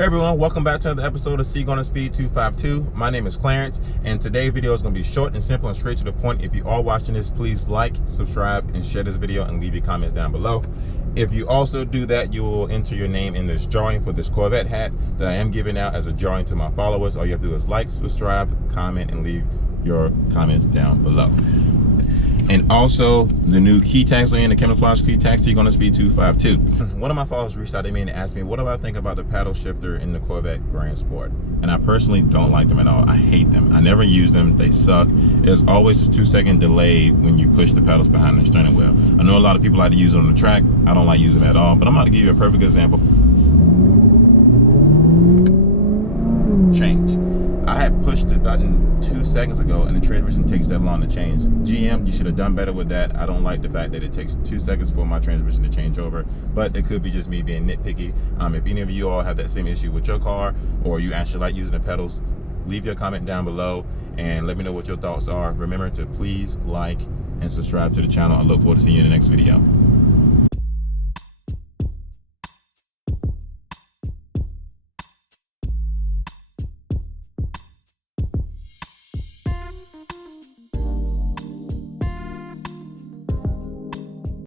Hey everyone, welcome back to another episode of C Gonna Speed 252. My name is Clarence, and today's video is going to be short and simple and straight to the point. If you are watching this, please like, subscribe, and share this video and leave your comments down below. If you also do that, you will enter your name in this drawing for this Corvette hat that I am giving out as a drawing to my followers. All you have to do is like, subscribe, comment, and leave your comments down below. And also, the new key tags are in, the camouflage key tags, C Gonna Speed 252. One of my followers reached out to me and asked me, what do I think about the paddle shifter in the Corvette Grandsport? And I personally don't like them at all. I hate them. I never use them. They suck. There's always a 2-second delay when you push the pedals behind the steering wheel. I know a lot of people like to use it on the track. I don't like using them at all, but I'm about to give you a perfect example. Change. I had pushed the button 2 seconds ago and the transmission takes that long to change. GM, you should have done better with that. I don't like the fact that it takes 2 seconds for my transmission to change over, but it could be just me being nitpicky. If any of you all have that same issue with your car, or you actually like using the pedals, leave your comment down below and let me know what your thoughts are. Remember to please like and subscribe to the channel. I look forward to seeing you in the next video.